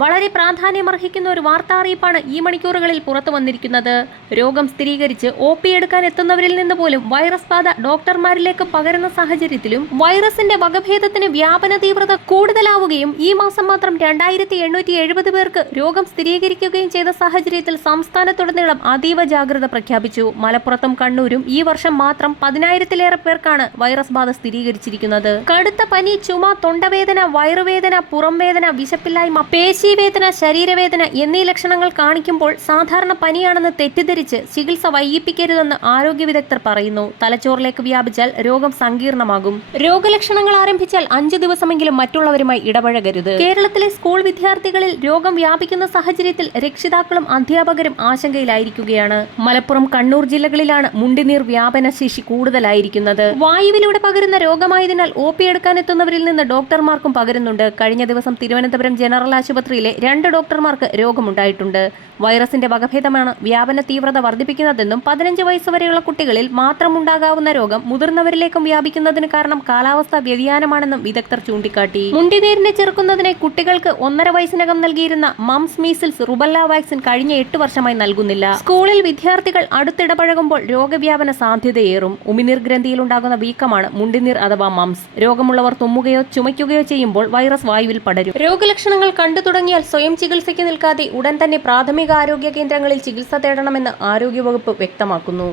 വളരെ പ്രാധാന്യമർഹിക്കുന്ന ഒരു വാർത്താ അറിയിപ്പാണ് ഈ മണിക്കൂറുകളിൽ പുറത്തു വന്നിരിക്കുന്നത്. രോഗം സ്ഥിരീകരിച്ച് ഒ പി എടുക്കാൻ എത്തുന്നവരിൽ നിന്ന് പോലും വൈറസ് ബാധ ഡോക്ടർമാരിലേക്ക് പകരുന്ന സാഹചര്യത്തിലും വൈറസിന്റെ വകഭേദത്തിന് വ്യാപന തീവ്രത കൂടുതലാവുകയും ഈ മാസം മാത്രം രണ്ടായിരത്തി എണ്ണൂറ്റി എഴുപത് പേർക്ക് രോഗം സ്ഥിരീകരിക്കുകയും ചെയ്ത സാഹചര്യത്തിൽ സംസ്ഥാനത്തുടനീളം അതീവ ജാഗ്രത പ്രഖ്യാപിച്ചു. മലപ്പുറത്തും കണ്ണൂരും ഈ വർഷം മാത്രം പതിനായിരത്തിലേറെ പേർക്കാണ് വൈറസ് ബാധ സ്ഥിരീകരിച്ചിരിക്കുന്നത്. കടുത്ത പനി ചുമ തൊണ്ടവേദന വയറുവേദന പുറംവേദന വിശപ്പില്ലായ്മ പേശീവേദന ശരീരവേദന എന്നീ ലക്ഷണങ്ങൾ കാണിക്കുമ്പോൾ സാധാരണ പനിയാണെന്ന് തെറ്റിദ്ധരിച്ച് ചികിത്സ വൈകിപ്പിക്കരുതെന്ന് ആരോഗ്യ വിദഗ്ധർ പറയുന്നു. തലച്ചോറിലേക്ക് വ്യാപിച്ചാൽ രോഗം സങ്കീർണമാകും. രോഗലക്ഷണങ്ങൾ ആരംഭിച്ചാൽ അഞ്ചു ദിവസമെങ്കിലും മറ്റുള്ളവരുമായി ഇടപഴകരുത്. കേരളത്തിലെ സ്കൂൾ വിദ്യാർത്ഥികളിൽ രോഗം വ്യാപിക്കുന്ന സാഹചര്യത്തിൽ രക്ഷിതാക്കളും അധ്യാപകരും ആശങ്കയിലായിരിക്കുകയാണ്. മലപ്പുറം കണ്ണൂർ ജില്ലകളിലാണ് മുണ്ടിനീർ വ്യാപന ശേഷി കൂടുതലായിരിക്കുന്നത്. വായുവിലൂടെ പകരുന്ന രോഗമായതിനാൽ ഒ പി എടുക്കാനെത്തുന്നവരിൽ നിന്ന് ഡോക്ടർമാർക്കും പകരുന്നുണ്ട്. കഴിഞ്ഞ ദിവസം തിരുവനന്തപുരം ജനറൽ ആശുപത്രിയിലെ രണ്ട് ഡോക്ടർമാർക്ക് രോഗമുണ്ടായിട്ടുണ്ട്. വൈറസിന്റെ വകഭേദമാണ് വ്യാപന തീവ്രത വർദ്ധിപ്പിക്കുന്നതെന്നും പതിനഞ്ച് വയസ്സുവരെയുള്ള കുട്ടികളിൽ മാത്രം ഉണ്ടാകാവുന്ന രോഗം മുതിർന്നവരിലേക്കും വ്യാപിക്കുന്നതിന് കാരണം കാലാവസ്ഥാ വ്യതിയാനമാണെന്നും വിദഗ്ധർ ചൂണ്ടിക്കാട്ടി. മുണ്ടിനീരിനെ ചെറുക്കുന്നതിനെ കുട്ടികൾക്ക് ഒന്നര വയസ്സിനകം നൽകിയിരുന്ന മംസ് മീസിൽസ് റുബല്ല വാക്സിൻ കഴിഞ്ഞ എട്ട് വർഷമായി നൽകുന്നില്ല. സ്കൂളിൽ വിദ്യാർത്ഥികൾ അടുത്തിടപഴകുമ്പോൾ രോഗവ്യാപന സാധ്യതയേറും. ഉമിനീർ ഗ്രന്ഥിയിൽ ഉണ്ടാകുന്ന വീക്കമാണ് മുണ്ടിനീർ അഥവാ മംസ്. രോഗമുള്ളവർ തുമ്മുകയോ ചുമയ്ക്കുകയോ ചെയ്യുമ്പോൾ വൈറസ് വായുവിൽ പടരും. രോഗലക്ഷണങ്ങൾ കണ്ടു തുടങ്ങിയാൽ സ്വയം ചികിത്സയ്ക്ക് നിൽക്കാതെ ഉടൻ തന്നെ പ്രാഥമിക ആരോഗ്യ കേന്ദ്രങ്ങളിൽ ചികിത്സ തേടണമെന്ന് ആരോഗ്യവകുപ്പ് വ്യക്തമാക്കുന്നു.